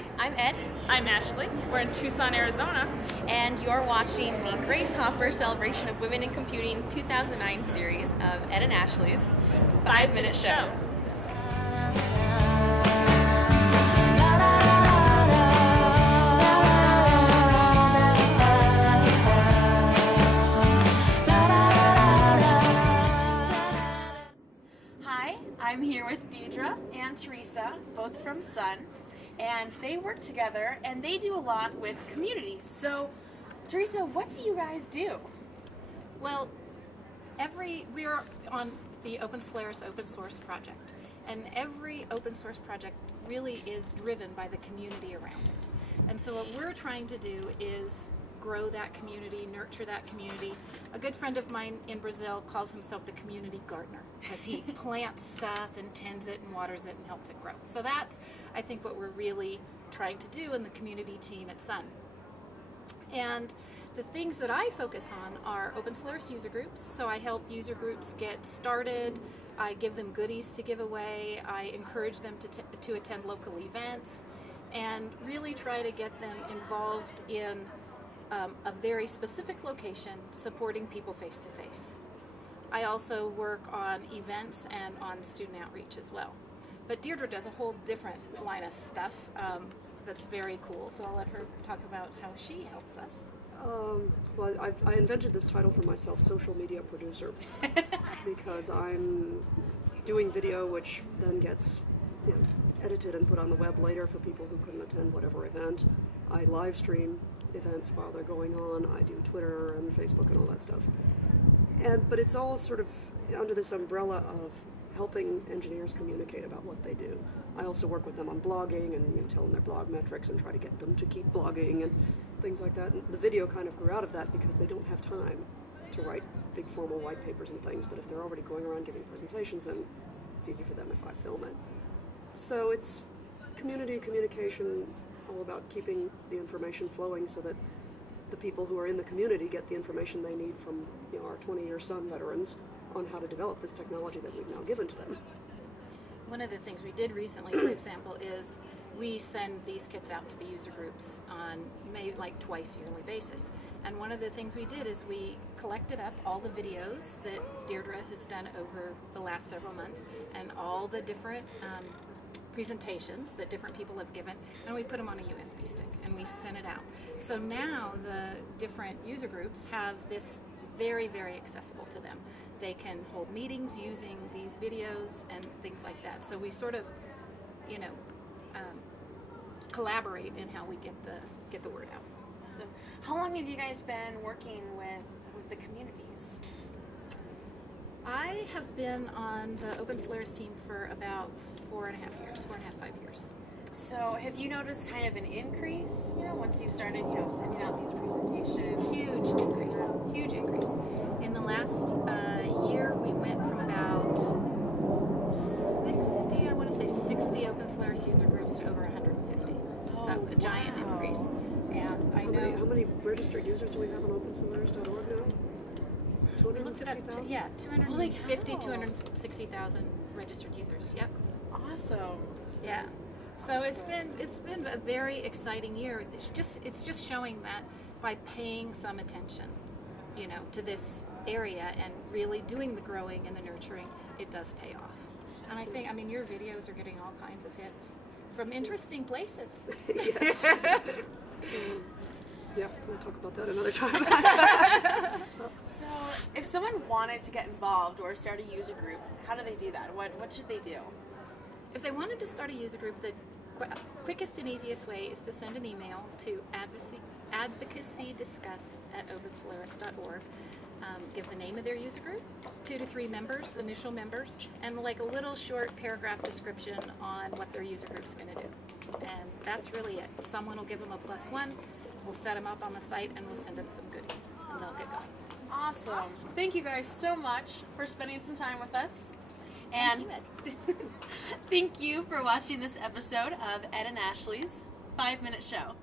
Hi, I'm Ed. I'm Ashley. We're in Tucson, Arizona. And you're watching the Grace Hopper Celebration of Women in Computing 2009 series of Ed and Ashley's 5-Minute Show. Hi, I'm here with Deirdre and Teresa, both from Sun. And they work together, and they do a lot with communities. So, Teresa, what do you guys do? Well, we're on the OpenSolaris Open Source project, and every open source project really is driven by the community around it. And so what we're trying to do is grow that community, nurture that community. A good friend of mine in Brazil calls himself the community gardener, because he plants stuff and tends it and waters it and helps it grow. So that's, I think, what we're really trying to do in the community team at Sun. And the things that I focus on are OpenSolaris user groups. So I help user groups get started. I give them goodies to give away. I encourage them to attend local events and really try to get them involved in a very specific location supporting people face-to-face. I also work on events and on student outreach as well. But Deirdre does a whole different line of stuff that's very cool, so I'll let her talk about how she helps us. Well, I invented this title for myself, social media producer, because I'm doing video which then gets edited and put on the web later for people who couldn't attend whatever event. I live stream events while they're going on. I do Twitter and Facebook and all that stuff. But it's all sort of under this umbrella of helping engineers communicate about what they do. I also work with them on blogging and tell them their blog metrics and try to get them to keep blogging and things like that. And the video kind of grew out of that because they don't have time to write big formal white papers and things, but if they're already going around giving presentations, then it's easy for them if I film it. So it's community communication, all about keeping the information flowing so that the people who are in the community get the information they need from our 20-year Sun veterans on how to develop this technology that we've now given to them. One of the things we did recently, for example, is we send these kits out to the user groups on maybe like twice yearly basis. And one of the things we did is we collected up all the videos that Deirdre has done over the last several months and all the different presentations that different people have given, and we put them on a USB stick and we sent it out. So now the different user groups have this very, very accessible to them. They can hold meetings using these videos and things like that. So we sort of, collaborate in how we get the word out. So, how long have you guys been working with the communities? I have been on the OpenSolaris team for about 4.5 years, 5 years. So have you noticed kind of an increase, once you started, sending out these presentations? Huge increase. In the last year, we went from about 60 OpenSolaris user groups to over 150. So a giant increase. And I know... How many registered users do we have on OpenSolaris.org now? We looked it up. 260,000 registered users. Yep. Awesome. Yeah. So it's been a very exciting year. It's just showing that by paying some attention, to this area and really doing the growing and the nurturing, it does pay off. And I think, your videos are getting all kinds of hits from interesting places. Yes. Yeah, we'll talk about that another time. So, if someone wanted to get involved or start a user group, how do they do that? What should they do? If they wanted to start a user group, the quickest and easiest way is to send an email to advocacydiscuss@opensolaris.org. Give the name of their user group, 2 to 3 members, initial members, and like a little short paragraph description on what their user group's going to do. And that's really it. Someone will give them a +1. We'll set them up on the site and we'll send them some goodies and they'll get going. Awesome. Thank you guys so much for spending some time with us. And thank you for watching this episode of Ed and Ashley's 5-Minute Show.